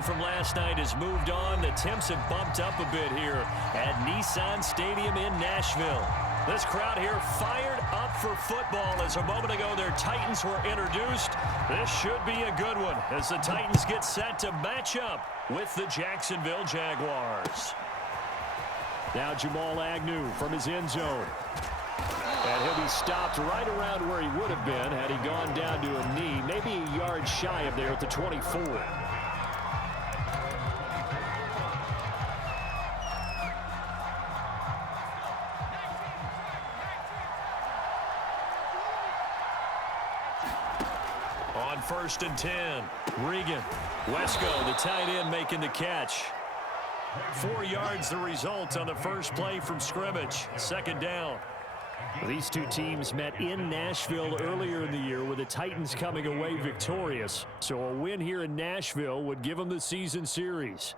game from last night has moved on. The temps have bumped up a bit here at Nissan Stadium in Nashville. This crowd here fired up for football as a moment ago their Titans were introduced. This should be a good one as the Titans get set to match up with the Jacksonville Jaguars. Now Jamal Agnew from his end zone. And he'll be stopped right around where he would have been had he gone down to a knee, maybe a yard shy of there at the 24. On 1st and 10, Regan. Wesco, the tight end, making the catch. 4 yards the result on the first play from scrimmage. Second down. These two teams met in Nashville earlier in the year with the Titans coming away victorious. So a win here in Nashville would give them the season series.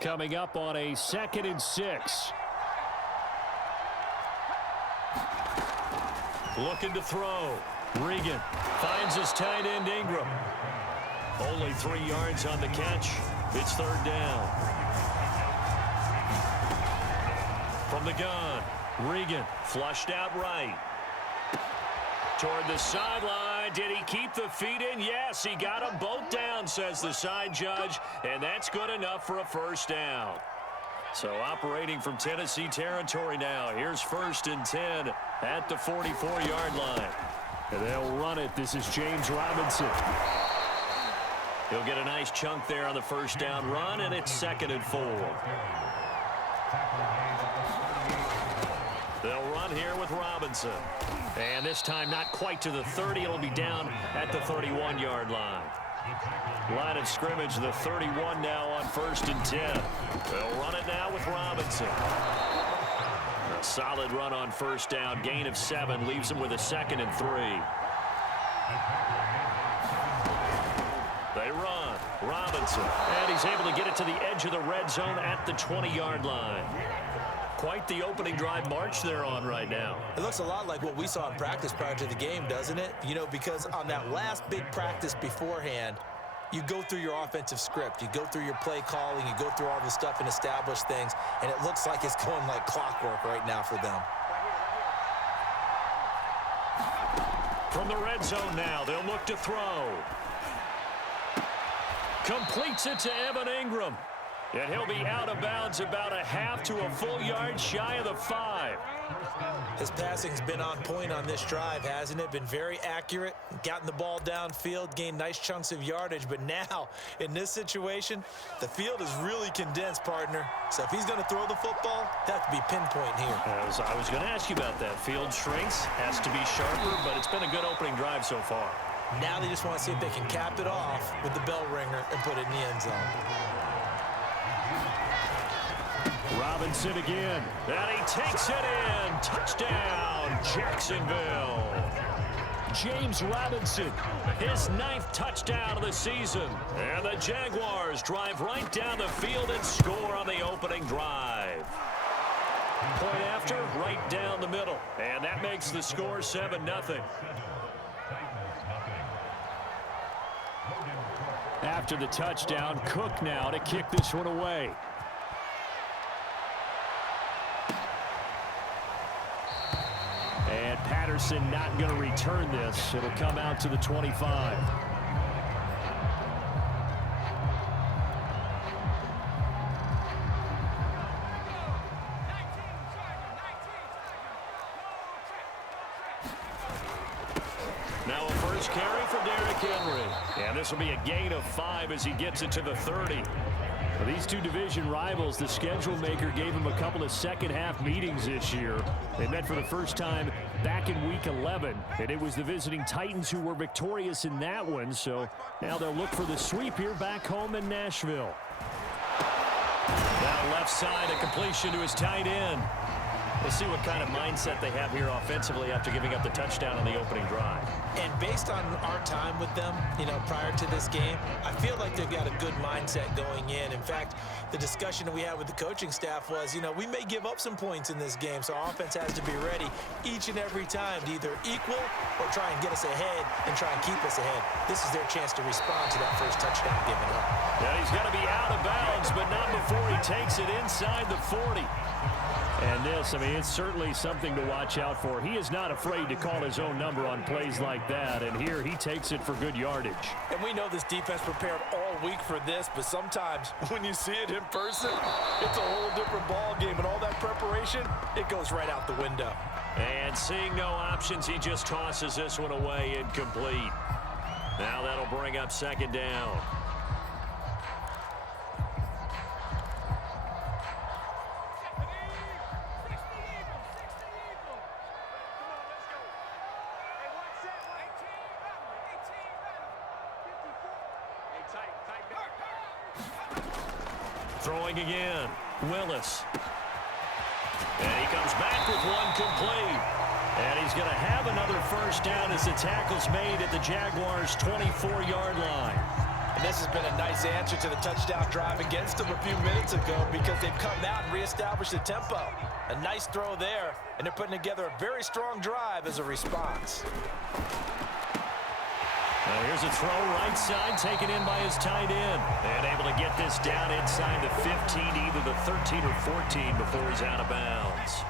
Coming up on a 2nd and 6. Looking to throw. Regan finds his tight end Ingram. Only 3 yards on the catch. It's 3rd down. From the gun, Regan flushed out right. Toward the sideline. Did he keep the feet in? Yes, he got them both down, says the side judge, and that's good enough for a 1st down. So operating from Tennessee territory now. Here's 1st and 10 at the 44-yard line. And they'll run it. This is James Robinson. He'll get a nice chunk there on the 1st down run, and it's 2nd and 4. They'll run here with Robinson. And this time not quite to the 30. It'll be down at the 31-yard line. Line of scrimmage, the 31 now on 1st and 10. They'll run it now with Robinson. A solid run on 1st down. Gain of 7 leaves him with a 2nd and 3. They run. Robinson. And he's able to get it to the edge of the red zone at the 20-yard line. Quite the opening drive march they're on right now. It looks a lot like what we saw in practice prior to the game, doesn't it? You know, because on that last big practice beforehand, you go through your offensive script. You go through your play calling. You go through all the stuff and establish things. And it looks like it's going like clockwork right now for them. From the red zone now, they'll look to throw. Completes it to Evan Ingram. And he'll be out of bounds about a half to a full yard shy of the 5. His passing's been on point on this drive, hasn't it? Been very accurate, gotten the ball downfield, gained nice chunks of yardage. But now, in this situation, the field is really condensed, partner. So if he's going to throw the football, that has to be pinpoint here. I was going to ask you about that. Field shrinks, has to be sharper, but it's been a good opening drive so far. Now they just want to see if they can cap it off with the bell ringer and put it in the end zone. Robinson again, and he takes it in. Touchdown, Jacksonville. James Robinson, his 9th touchdown of the season. And the Jaguars drive right down the field and score on the opening drive. Point after, right down the middle. And that makes the score 7-0. After the touchdown, Cook now to kick this one away. And Patterson not going to return this. It'll come out to the 25. Now a first carry for Derrick Henry. And this will be a gain of 5 as he gets it to the 30. For these two division rivals, the schedule maker gave them a couple of second-half meetings this year. They met for the first time back in Week 11, and it was the visiting Titans who were victorious in that one. So now they'll look for the sweep here back home in Nashville. Now left side, a completion to his tight end. We'll see what kind of mindset they have here offensively after giving up the touchdown on the opening drive. And based on our time with them, prior to this game, I feel like they've got a good mindset going in. In fact, the discussion that we had with the coaching staff was, we may give up some points in this game, so our offense has to be ready each and every time to either equal or try and get us ahead and try and keep us ahead. This is their chance to respond to that first touchdown given up. Yeah, he's going to be out of bounds, but not before he takes it inside the 40. And this, it's certainly something to watch out for. He is not afraid to call his own number on plays like that, and here he takes it for good yardage. And we know this defense prepared all week for this, but sometimes when you see it in person, it's a whole different ball game, and all that preparation, it goes right out the window. And seeing no options, he just tosses this one away incomplete. Now that'll bring up second down. Throwing again, Willis. And he comes back with one complete. And he's going to have another first down as the tackle's made at the Jaguars' 24-yard line. And this has been a nice answer to the touchdown drive against them a few minutes ago because they've come out and reestablished the tempo. A nice throw there, and they're putting together a very strong drive as a response. Now here's a throw right side taken in by his tight end. And able to get this down inside the 15, either the 13 or 14 before he's out of bounds.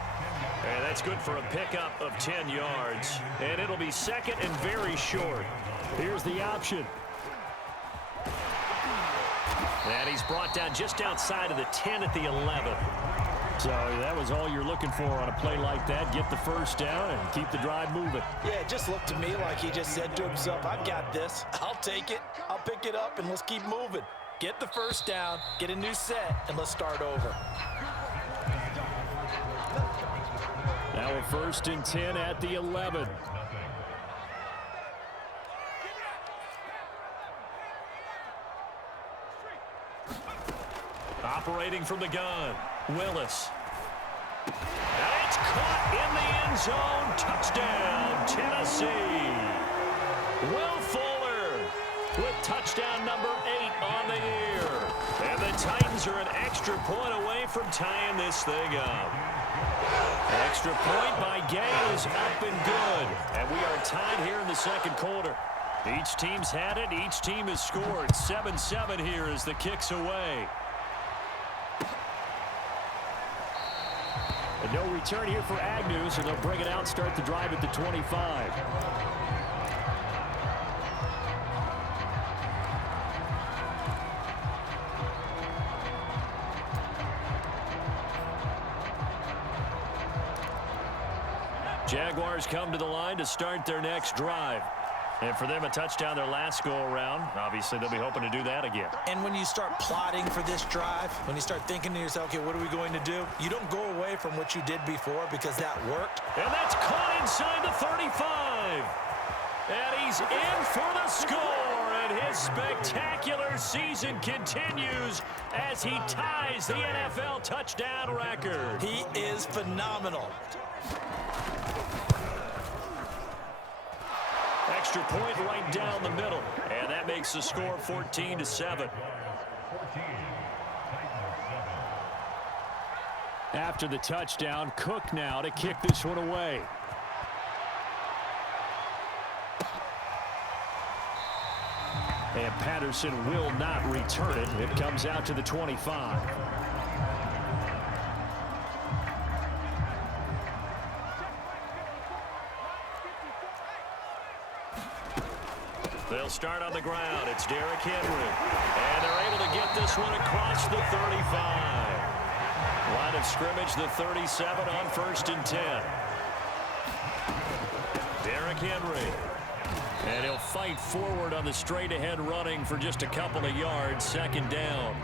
And that's good for a pickup of 10 yards. And it'll be second and very short. Here's the option. And he's brought down just outside of the 10 at the 11. So that was all you're looking for on a play like that. Get the first down and keep the drive moving. Yeah, it just looked to me like he just said to himself, I've got this. I'll take it. I'll pick it up, and let's keep moving. Get the first down, get a new set, and let's start over. Now a 1st and 10 at the 11. Operating from the gun, Willis. And it's caught in the end zone. Touchdown, Tennessee. Will Fuller with touchdown number 8 on the year. And the Titans are an extra point away from tying this thing up. Extra point by Gay is up and good. And we are tied here in the second quarter. Each team's had it. Each team has scored. 7-7 here as the kick's away. And no return here for Agnew, so they'll bring it out, start the drive at the 25. Jaguars come to the line to start their next drive. And for them, a touchdown their last go-around. Obviously, they'll be hoping to do that again. And when you start plotting for this drive, when you start thinking to yourself, okay, what are we going to do? You don't go away from what you did before because that worked. And that's caught inside the 35. And he's in for the score. And his spectacular season continues as he ties the NFL touchdown record. He is phenomenal. Extra point right down the middle. And that makes the score 14-7. After the touchdown, Cook now to kick this one away. And Patterson will not return it. It comes out to the 25. They'll start on the ground. It's Derrick Henry. And they're able to get this one across the 35. Line of scrimmage, the 37 on 1st and 10. Derrick Henry. And he'll fight forward on the straight-ahead running for just a couple of yards. Second down.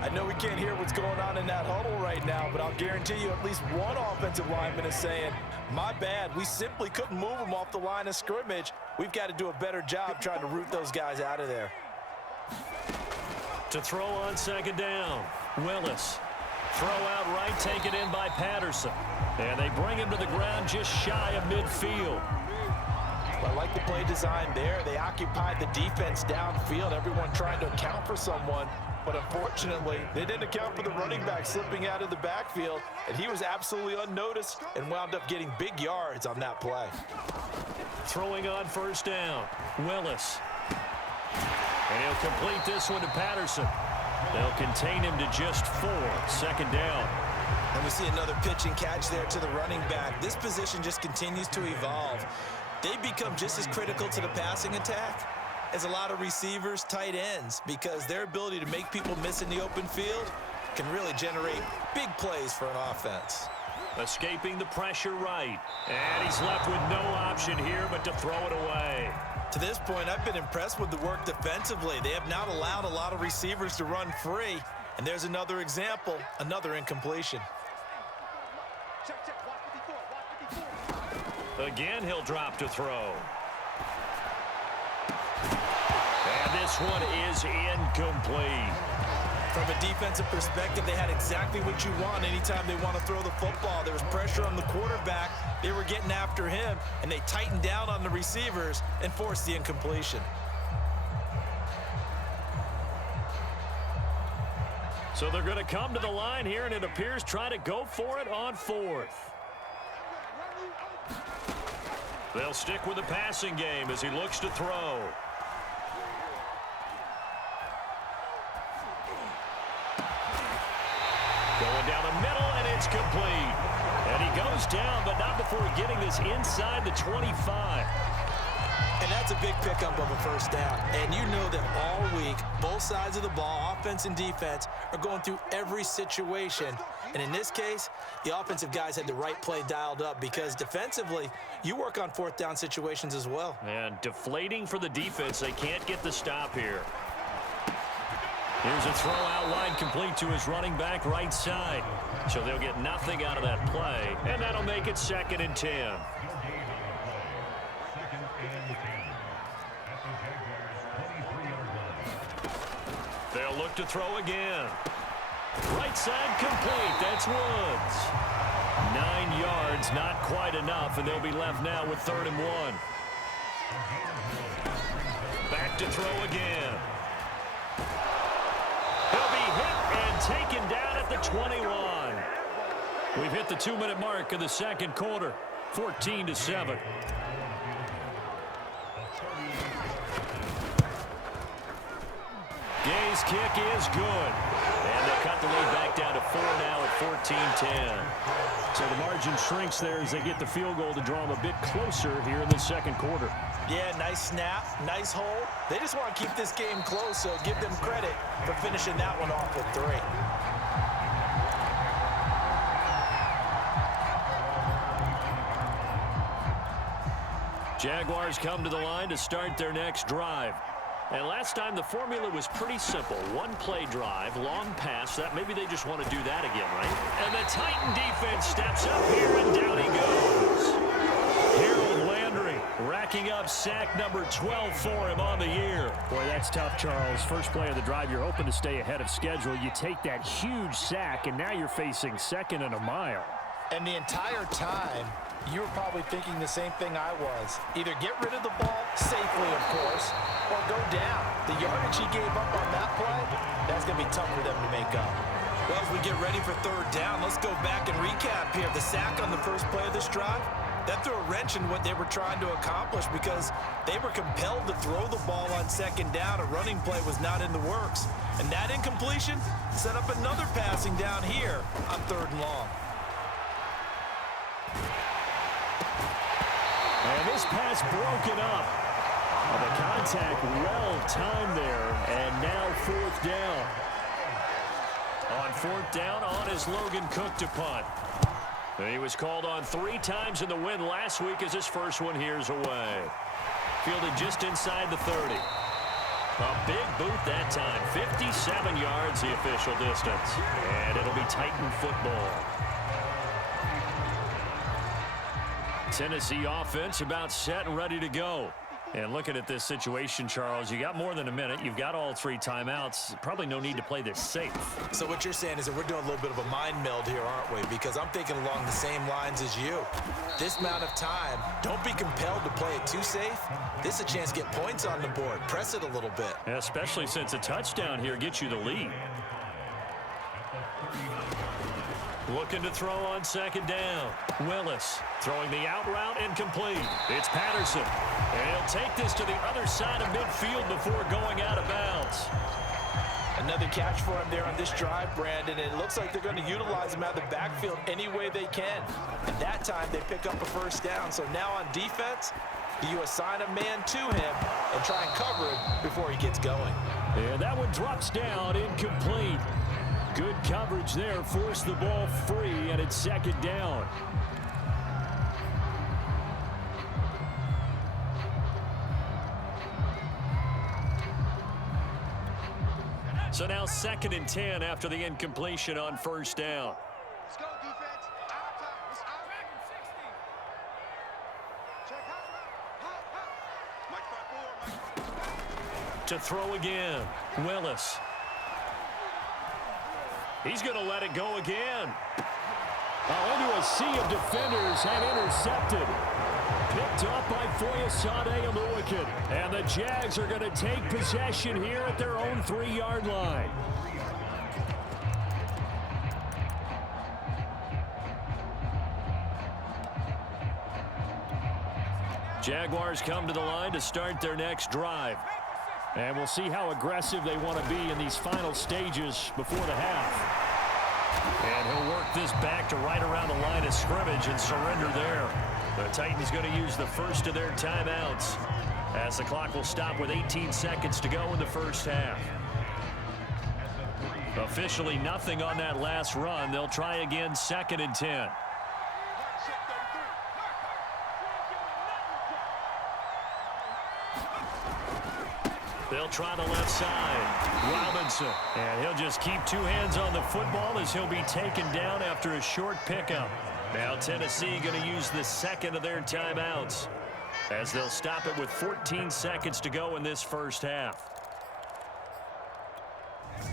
I know we can't hear what's going on in that huddle right now, but I'll guarantee you at least one offensive lineman is saying, my bad, we simply couldn't move them off the line of scrimmage. We've got to do a better job trying to root those guys out of there. To throw on second down, Willis. Throw out right, taken in by Patterson. And they bring him to the ground just shy of midfield. I like the play design there. They occupied the defense downfield, everyone trying to account for someone. But unfortunately, they didn't account for the running back slipping out of the backfield, and he was absolutely unnoticed and wound up getting big yards on that play. Throwing on first down, Willis. And he'll complete this one to Patterson. They'll contain him to just 4. Second down. And we see another pitch and catch there to the running back. This position just continues to evolve. They become just as critical to the passing attack as a lot of receivers, tight ends, because their ability to make people miss in the open field can really generate big plays for an offense. Escaping the pressure right. And he's left with no option here but to throw it away. To this point, I've been impressed with the work defensively. They have not allowed a lot of receivers to run free. And there's another example, another incompletion. Again, he'll drop to throw. And this one is incomplete. From a defensive perspective, they had exactly what you want anytime they want to throw the football. There was pressure on the quarterback. They were getting after him, and they tightened down on the receivers and forced the incompletion. So they're going to come to the line here, and it appears try to go for it on 4th. They'll stick with the passing game as he looks to throw. Going down the middle, and it's complete. And he goes down, but not before getting this inside the 25. And that's a big pickup of a first down. And you know that all week, both sides of the ball, offense and defense, are going through every situation. And in this case, the offensive guys had the right play dialed up because defensively, you work on 4th down situations as well. And deflating for the defense. They can't get the stop here. Here's a throw out wide, complete to his running back right side. So they'll get nothing out of that play, and that'll make it 2nd and 10. They'll look to throw again. Right side complete. That's Woods. 9 yards, not quite enough, and they'll be left now with 3rd and 1. Back to throw again. He'll be hit and taken down at the 21. We've hit the 2-minute mark of the second quarter. 14-7. Gay's kick is good. And they cut the lead back down to 4 now at 14-10. So the margin shrinks there as they get the field goal to draw them a bit closer here in the second quarter. Yeah, nice snap, nice hold. They just want to keep this game close, so give them credit for finishing that one off with 3. Jaguars come to the line to start their next drive. And last time the formula was pretty simple. 1-play drive, long pass. That maybe they just want to do that again, right? And the Titan defense steps up here, and down he goes. Harold Landry racking up sack number 12 for him on the year. Boy, that's tough, Charles. First play of the drive, you're hoping to stay ahead of schedule. You take that huge sack, and now you're facing 2nd and a mile. And the entire time, you were probably thinking the same thing I was. Either get rid of the ball, safely of course, or go down. The yardage he gave up on that play, that's going to be tough for them to make up. Well, as we get ready for 3rd down, let's go back and recap here. The sack on the first play of this drive, that threw a wrench in what they were trying to accomplish because they were compelled to throw the ball on 2nd down. A running play was not in the works. And that incompletion set up another passing down here on 3rd and long. And this pass broken up. The contact well timed there, and now 4th down. On 4th down, on is Logan Cook to punt. And he was called on 3 times in the win last week as his first one here's away. Fielded just inside the 30. A big boot that time. 57 yards the official distance. And it'll be Titan football. Tennessee offense about set and ready to go. And looking at this situation, Charles, you got more than a minute. You've got all 3 timeouts. Probably no need to play this safe. So what you're saying is that we're doing a little bit of a mind meld here, aren't we? Because I'm thinking along the same lines as you. This amount of time, don't be compelled to play it too safe. This is a chance to get points on the board. Press it a little bit. Especially since a touchdown here gets you the lead. Looking to throw on second down. Willis throwing the out route incomplete. It's Patterson. And he'll take this to the other side of midfield before going out of bounds. Another catch for him there on this drive, Brandon, and it looks like they're going to utilize him out of the backfield any way they can. And that time they pick up a first down. So now on defense, you assign a man to him and try and cover him before he gets going. And that one drops down, incomplete. Good coverage there, forced the ball free, and it's second down. So now 2nd and 10 after the incompletion on first down. Let's go, defense. Out time. Let's out. Back in 60. Check. To throw again, Willis. He's going to let it go again. Into a sea of defenders and intercepted. Picked up by Foyesade Oluwakin. And the Jags are going to take possession here at their own 3-yard line. Jaguars come to the line to start their next drive. And we'll see how aggressive they want to be in these final stages before the half. And he'll work this back to right around the line of scrimmage and surrender there. The Titans going to use the first of their timeouts as the clock will stop with 18 seconds to go in the first half. Officially nothing on that last run. They'll try again 2nd and 10. They'll try the left side. Robinson. And he'll just keep 2 hands on the football as he'll be taken down after a short pickup. Now Tennessee going to use the 2nd of their timeouts as they'll stop it with 14 seconds to go in this first half.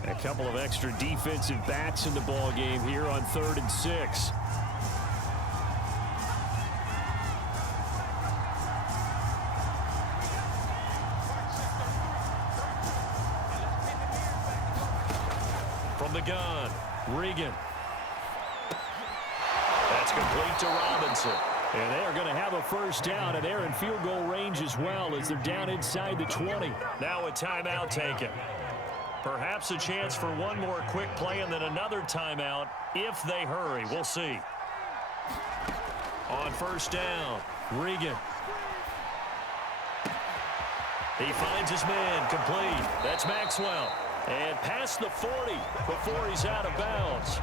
A couple of extra defensive backs in the ball game here on 3rd and 6. From the gun, Regan. That's complete to Robinson. And they are going to have a first down, and they're in field goal range as well as they're down inside the 20. Now a timeout taken. Perhaps a chance for one more quick play and then another timeout if they hurry. We'll see. On first down, Regan. He finds his man, complete. That's Maxwell. And past the 40 before he's out of bounds.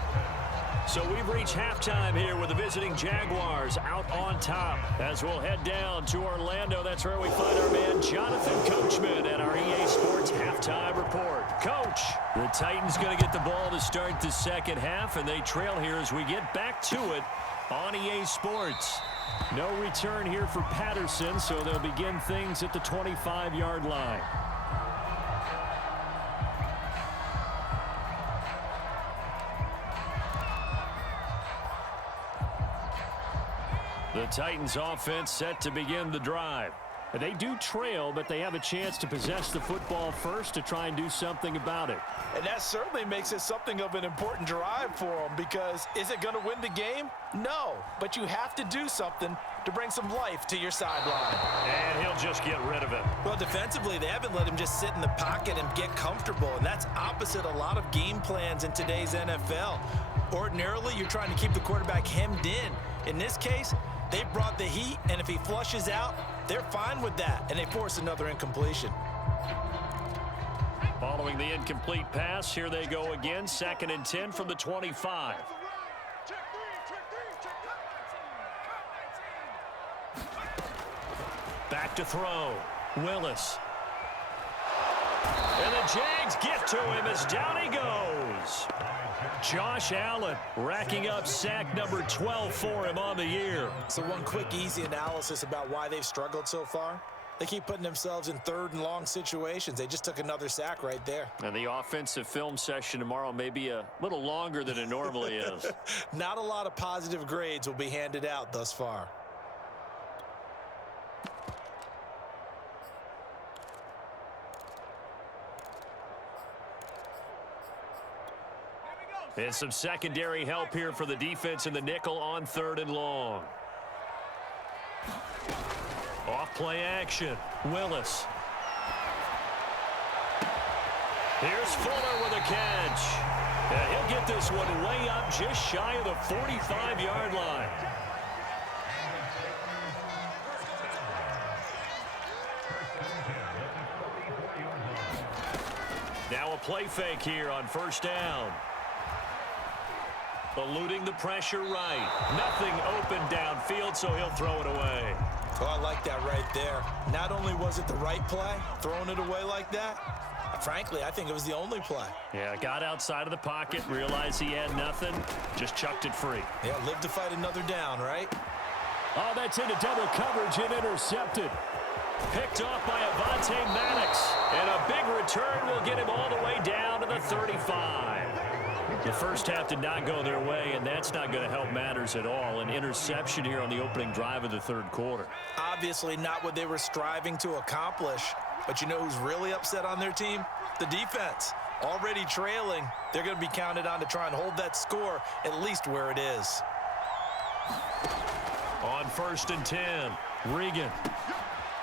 So we've reached halftime here with the visiting Jaguars out on top. As we'll head down to Orlando, that's where we find our man Jonathan Coachman at our EA Sports Halftime Report. Coach, the Titans going to get the ball to start the second half, and they trail here as we get back to it on EA Sports. No return here for Patterson, so they'll begin things at the 25-yard line. The Titans offense set to begin the drive. They do trail, but they have a chance to possess the football first to try and do something about it. And that certainly makes it something of an important drive for them, because is it going to win the game? No, but you have to do something to bring some life to your sideline. And he'll just get rid of it. Well, defensively, they haven't let him just sit in the pocket and get comfortable, and that's opposite a lot of game plans in today's NFL. Ordinarily, you're trying to keep the quarterback hemmed in. In this case, they brought the heat, and if he flushes out, they're fine with that, and they force another incompletion. Following the incomplete pass, here they go again, 2nd and 10 from the 25. Back to throw, Willis. And the Jags get to him as down he goes. Josh Allen racking up sack number 12 for him on the year. So one quick, easy analysis about why they've struggled so far. They keep putting themselves in third and long situations. They just took another sack right there. And the offensive film session tomorrow may be a little longer than it normally is. Not a lot of positive grades will be handed out thus far. And some secondary help here for the defense in the nickel on 3rd and long. Off play action. Willis. Here's Fuller with a catch. And he'll get this one way up just shy of the 45-yard line. Now a play fake here on 1st down. Eluding the pressure right. Nothing open downfield, so he'll throw it away. Oh, I like that right there. Not only was it the right play, throwing it away like that, frankly, I think it was the only play. Yeah, got outside of the pocket, realized he had nothing, just chucked it free. Yeah, live to fight another down, right? Oh, that's into double coverage and intercepted. Picked off by Avonte Maddox. And a big return will get him all the way down to the 35. The first half did not go their way, and that's not going to help matters at all. An interception here on the opening drive of the 3rd quarter. Obviously not what they were striving to accomplish. But you know who's really upset on their team? The defense. Already trailing, they're going to be counted on to try and hold that score at least where it is. On 1st and 10, Regan.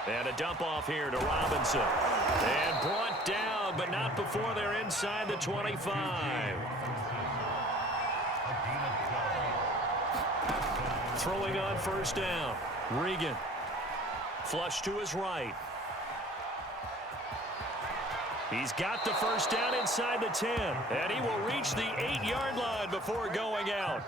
And a dump off here to Robinson. And brought down, but not before they're inside the 25. Throwing on 1st down. Regan. Flush to his right. He's got the 1st down inside the 10. And he will reach the 8-yard line before going out.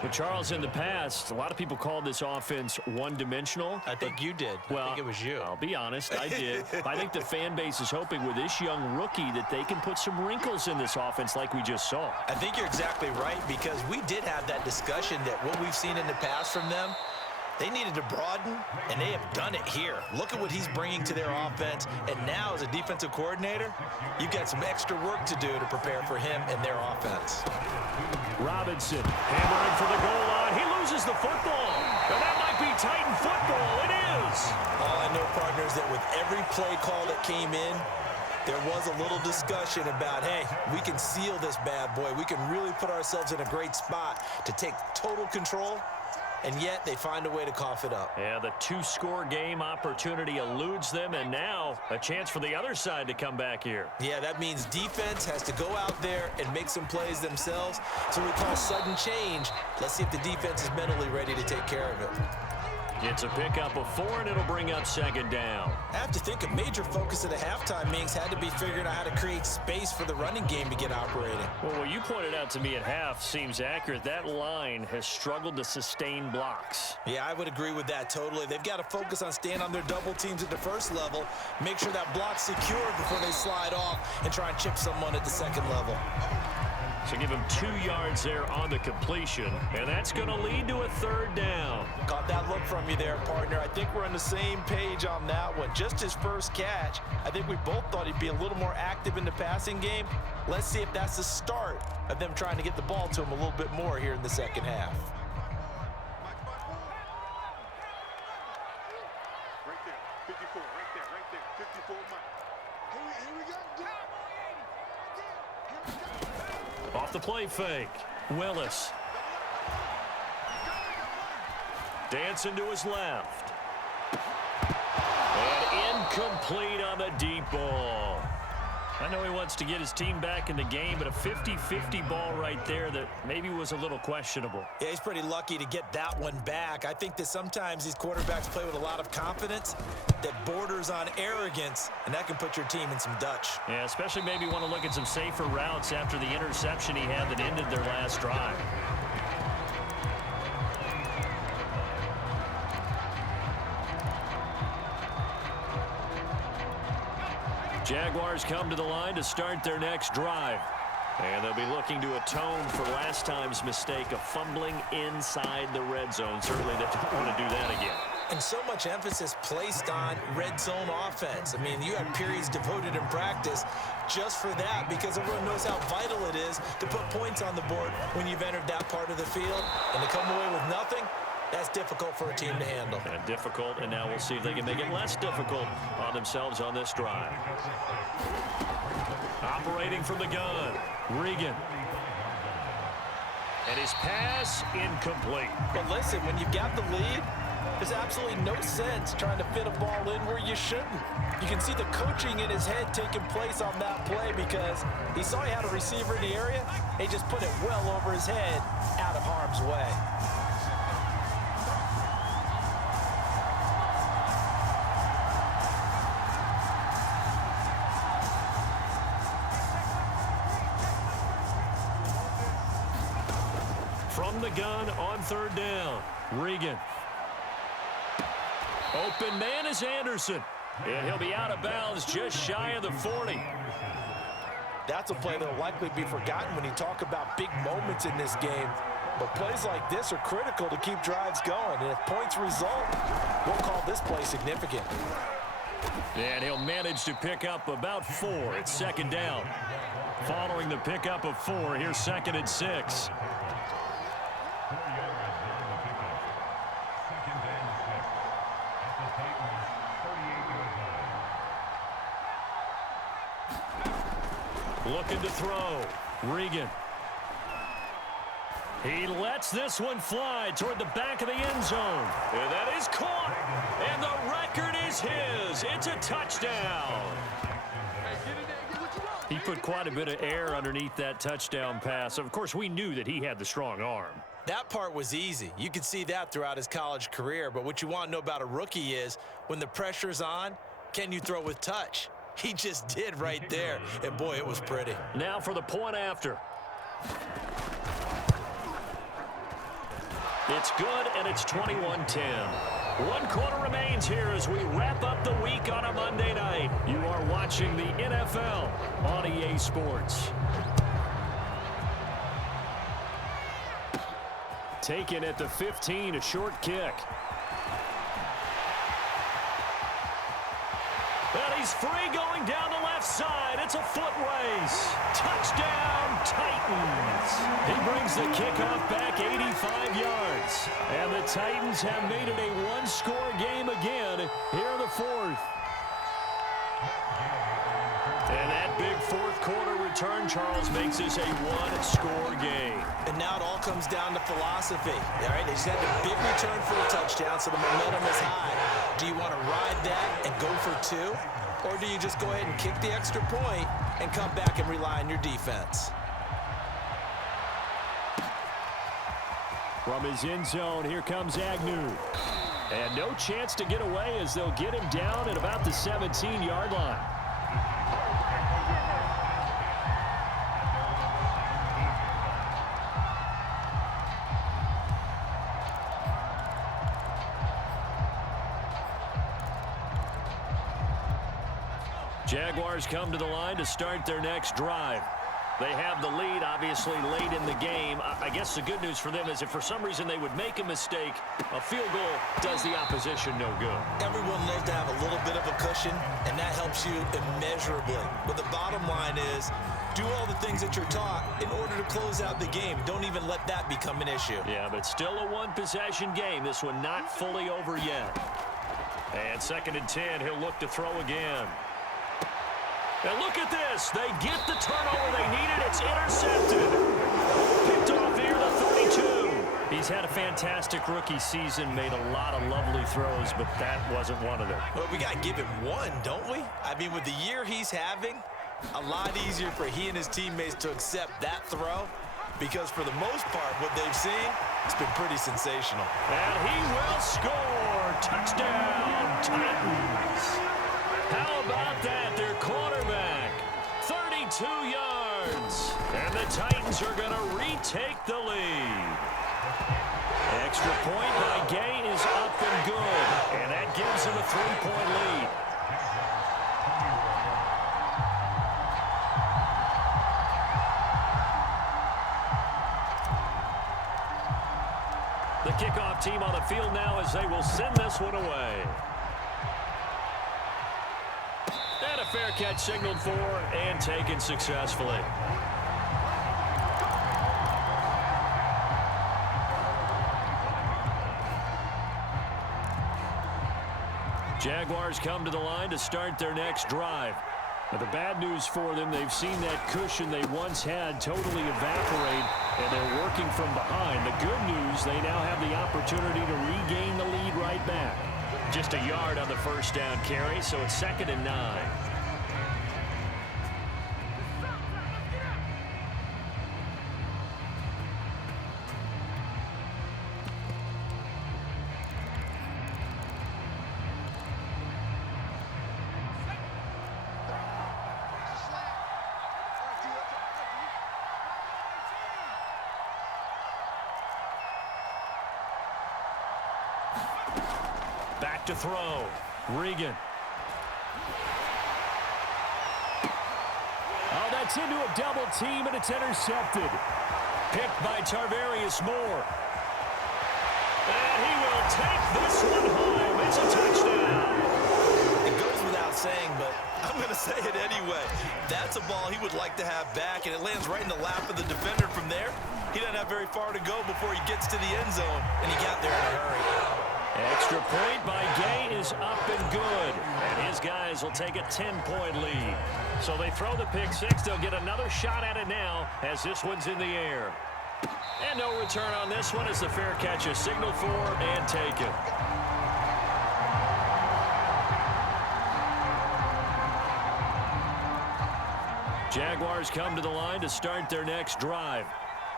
But Charles, in the past, a lot of people called this offense one-dimensional. I think you did. Well, I think it was you. I'll be honest, I did. I think the fan base is hoping with this young rookie that they can put some wrinkles in this offense like we just saw. I think you're exactly right, because we did have that discussion that what we've seen in the past from them, they needed to broaden, and they have done it here. Look at what he's bringing to their offense, and now as a defensive coordinator, you've got some extra work to do to prepare for him and their offense. Robinson hammering for the goal line. He loses the football. And that might be Titan football. It is. All I know, partner, is that with every play call that came in, there was a little discussion about, hey, we can seal this bad boy. We can really put ourselves in a great spot to take total control. And yet they find a way to cough it up. Yeah, the 2-score game opportunity eludes them, and now a chance for the other side to come back here. Yeah, that means defense has to go out there and make some plays themselves. So we call sudden change. Let's see if the defense is mentally ready to take care of it. It's a pickup of 4, and it'll bring up 2nd down. I have to think a major focus of the halftime meetings had to be figuring out how to create space for the running game to get operating. Well, what you pointed out to me at half seems accurate. That line has struggled to sustain blocks. Yeah, I would agree with that totally. They've got to focus on staying on their double teams at the first level, make sure that block's secured before they slide off and try and chip someone at the 2nd level. So give him 2 yards there on the completion, and that's going to lead to a 3rd down. Caught that look from you there, partner. I think we're on the same page on that one. Just his first catch. I think we both thought he'd be a little more active in the passing game. Let's see if that's the start of them trying to get the ball to him a little bit more here in the 2nd half. Right there, 54, right there, 54 Mike. Here we go. Off the play fake, Willis. Dancing to his left. And incomplete on the deep ball. I know he wants to get his team back in the game, but a 50-50 ball right there that maybe was a little questionable. Yeah, he's pretty lucky to get that one back. I think that sometimes these quarterbacks play with a lot of confidence that borders on arrogance, and that can put your team in some Dutch. Yeah, especially maybe want to look at some safer routes after the interception he had that ended their last drive. Jaguars come to the line to start their next drive. And they'll be looking to atone for last time's mistake of fumbling inside the red zone. Certainly they don't want to do that again. And so much emphasis placed on red zone offense. I mean, you have periods devoted in practice just for that because everyone knows how vital it is to put points on the board when you've entered that part of the field. And to come away with nothing, that's difficult for a team to handle. And difficult, and now we'll see if they can make it less difficult on themselves on this drive. Operating from the gun, Regan. And his pass incomplete. But listen, when you've got the lead, there's absolutely no sense trying to fit a ball in where you shouldn't. You can see the coaching in his head taking place on that play because he saw he had a receiver in the area. He just put it well over his head out of harm's way. From the gun on third down, Regan. Open man is Anderson. And he'll be out of bounds just shy of the 40. That's a play that will likely be forgotten when you talk about big moments in this game. But plays like this are critical to keep drives going. And if points result, we'll call this play significant. And he'll manage to pick up about 4 at second down. Following the pickup of 4, here's 2nd and 6. Looking to throw. Regan. He lets this one fly toward the back of the end zone. And that is caught. And the record is his. It's a touchdown. He put quite a bit of air underneath that touchdown pass. Of course, we knew that he had the strong arm. That part was easy. You could see that throughout his college career. But what you want to know about a rookie is when the pressure's on, can you throw with touch? He just did right there. And, boy, it was pretty. Now for the point after. It's good, and it's 21-10. 1 quarter remains here as we wrap up the week on a Monday night. You are watching the NFL on EA Sports. Taken at the 15, a short kick. And he's free going down the left side. It's a foot race. Touchdown, Titans. He brings the kickoff back 85 yards. And the Titans have made it a one-score game again here in the 4th. And that big fourth quarter return, Charles, makes this a one-score game. And now it all comes down to philosophy. All right, they just had a big return for a touchdown, so the momentum is high. Do you want to ride that and go for 2? Or do you just go ahead and kick the extra point and come back and rely on your defense? From his end zone, here comes Agnew. And no chance to get away as they'll get him down at about the 17-yard line. Jaguars come to the line to start their next drive. They have the lead, obviously, late in the game. I guess the good news for them is if for some reason they would make a mistake, a field goal does the opposition no good. Everyone loves to have a little bit of a cushion, and that helps you immeasurably. But the bottom line is, do all the things that you're taught in order to close out the game. Don't even let that become an issue. Yeah, but still a one-possession game. This one not fully over yet. And 2nd and 10, he'll look to throw again. And look at this. They get the turnover they needed. It's intercepted. Picked off here to 32. He's had a fantastic rookie season, made a lot of lovely throws, but that wasn't one of them. Well, we got to give him one, don't we? I mean, with the year he's having, a lot easier for he and his teammates to accept that throw because for the most part, what they've seen, it's been pretty sensational. And he will score. Touchdown, Titans. How about that? Their quarterback, 32 yards. And the Titans are going to retake the lead. Extra point by Gay is up and good. And that gives them a 3-point lead. The kickoff team on the field now as they will send this one away. And a fair catch signaled for and taken successfully. Jaguars come to the line to start their next drive. But the bad news for them, they've seen that cushion they once had totally evaporate, and they're working from behind. The good news, they now have the opportunity to regain the lead right back. Just a yard on the first down carry, so it's 2nd and 9. Back to throw. Regan. Oh, that's into a double team, and it's intercepted. Picked by Tarvarius Moore. And he will take this one home. It's a touchdown. It goes without saying, but I'm going to say it anyway. That's a ball he would like to have back, and it lands right in the lap of the defender from there. He doesn't have very far to go before he gets to the end zone, and he got there in a hurry. Extra point by Gay is up and good. And his guys will take a 10-point lead. So they throw the pick six. They'll get another shot at it now as this one's in the air. And no return on this one as the fair catch is signaled for and taken. Jaguars come to the line to start their next drive.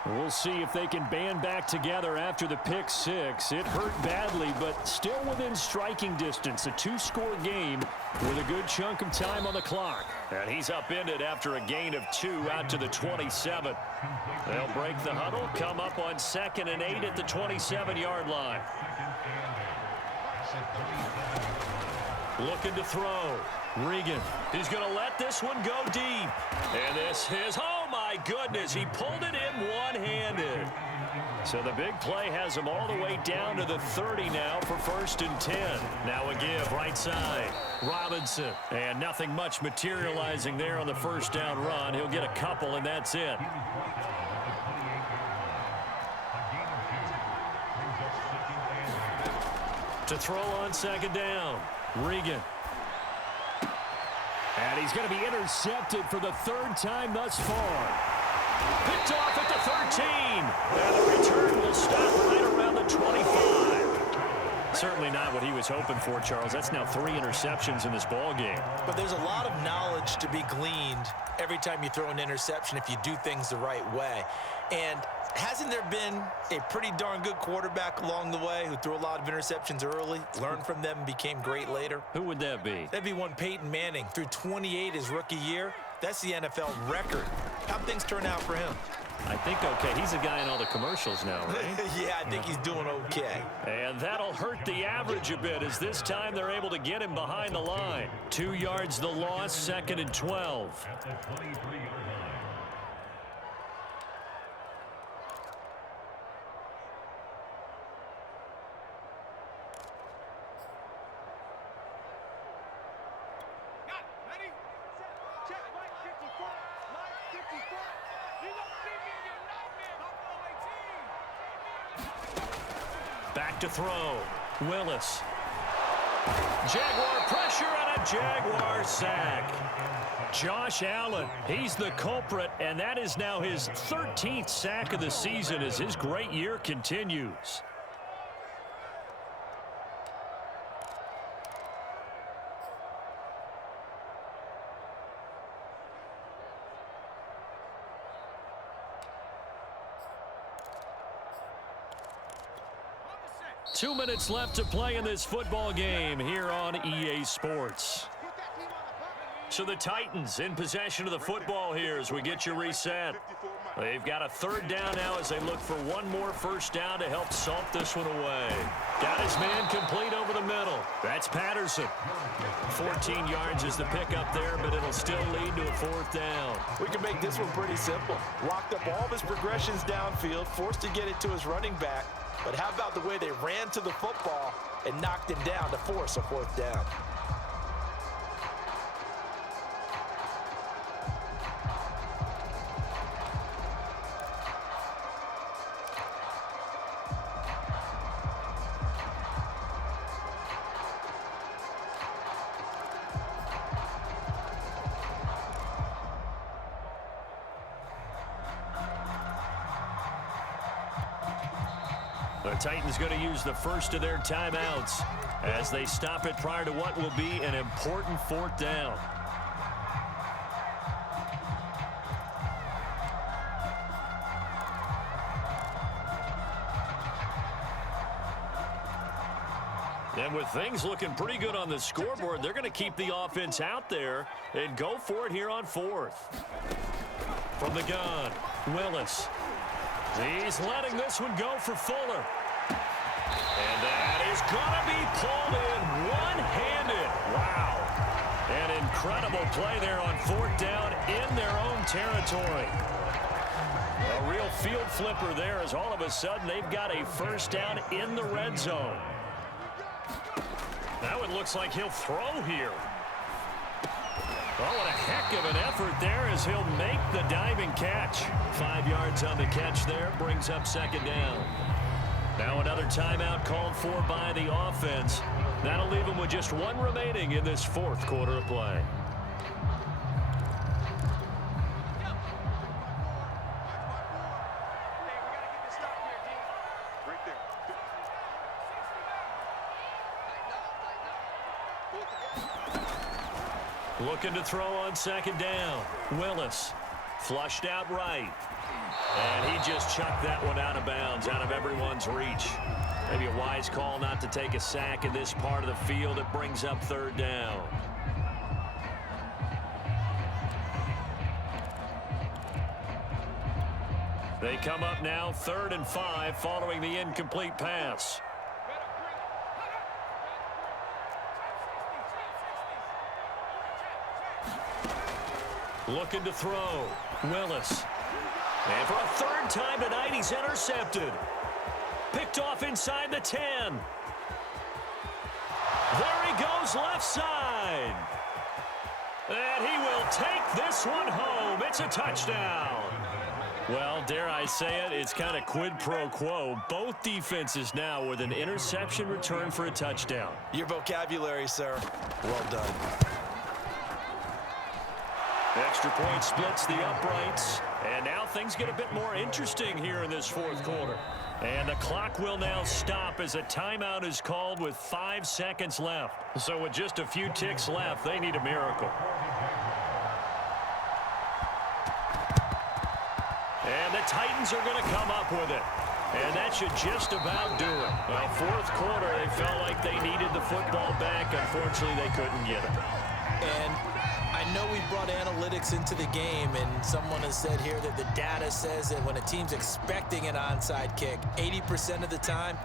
We'll see if they can band back together after the pick six. It hurt badly, but still within striking distance. A 2-score game with a good chunk of time on the clock. And he's upended after a gain of 2 out to the 27. They'll break the huddle, come up on 2nd and 8 at the 27-yard line. Looking to throw. Regan. He's going to let this one go deep. And this is, oh my goodness, he pulled it in one-handed. So the big play has him all the way down to the 30 now for 1st and 10. Now a give right side. Robinson. And nothing much materializing there on the first down run. He'll get a couple, and that's it. To throw on 2nd down. Regan. And he's going to be intercepted for the 3rd time thus far. Picked off at the 13. And the return will stop right around the 25. Certainly not what he was hoping for, Charles. That's now 3 interceptions in this ball game. But there's a lot of knowledge to be gleaned every time you throw an interception if you do things the right way. And hasn't there been a pretty darn good quarterback along the way who threw a lot of interceptions early, learned from them, and became great later? Who would that be? That'd be one Peyton Manning. Threw 28 his rookie year. That's the NFL record. How'd things turn out for him? I think okay. He's a guy in all the commercials now, right? Yeah, I think he's doing okay. And that'll hurt the average a bit as this time they're able to get him behind the line. 2 yards the loss, 2nd and 12. Back to throw. Willis. Jaguar pressure and a Jaguar sack. Josh Allen, he's the culprit, and that is now his 13th sack of the season as his great year continues. Two minutes left to play in this football game here on EA Sports. So the Titans in possession of the football here as we get you reset. They've got a 3rd down now as they look for one more 1st down to help salt this one away. Got his man complete over the middle. That's Patterson. 14 yards is the pickup there, but it'll still lead to a 4th down. We can make this one pretty simple. Locked up all of his progressions downfield, forced to get it to his running back. But how about the way they ran to the football and knocked him down to force a 4th down? The Titans going to use the first of their timeouts as they stop it prior to what will be an important 4th down. And with things looking pretty good on the scoreboard, they're going to keep the offense out there and go for it here on 4th. From the gun, Willis. He's letting this one go for Fuller. And that is going to be pulled in one-handed. Wow. An incredible play there on 4th down in their own territory. A real field flipper there as all of a sudden they've got a 1st down in the red zone. Now it looks like he'll throw here. Oh, what a heck of an effort there as he'll make the diving catch. 5 yards on the catch there, brings up 2nd down. Now another timeout called for by the offense. That'll leave them with just 1 remaining in this 4th quarter of play. Looking to throw on 2nd down. Willis flushed out right. And he just chucked that one out of bounds, out of everyone's reach. Maybe a wise call not to take a sack in this part of the field. It brings up 3rd down. They come up now 3rd and 5 following the incomplete pass. Looking to throw. Willis. And for a 3rd time tonight, he's intercepted. Picked off inside the 10. There he goes left side. And he will take this one home. It's a touchdown. Well, dare I say it, it's kind of quid pro quo. Both defenses now with an interception return for a touchdown. Your vocabulary, sir. Well done. Extra point splits the uprights. And now things get a bit more interesting here in this 4th quarter. And the clock will now stop as a timeout is called with 5 seconds left. So with just a few ticks left, they need a miracle. And the Titans are going to come up with it. And that should just about do it. Well, 4th quarter, they felt like they needed the football back. Unfortunately, they couldn't get it. And I know we brought analytics into the game, and someone has said here that the data says that when a team's expecting an onside kick, 80% of the time,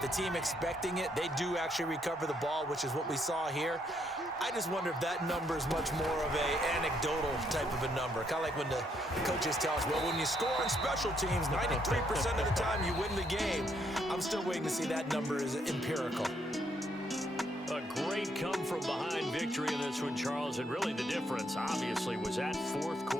the team expecting it, they do actually recover the ball, which is what we saw here. I just wonder if that number is much more of a anecdotal type of a number. Kind of like when the coaches tell us, well, when you score on special teams, 93% of the time you win the game. I'm still waiting to see that number is empirical. A great come-from-behind victory in this one, Charles, and really the difference, obviously, was that 4th quarter.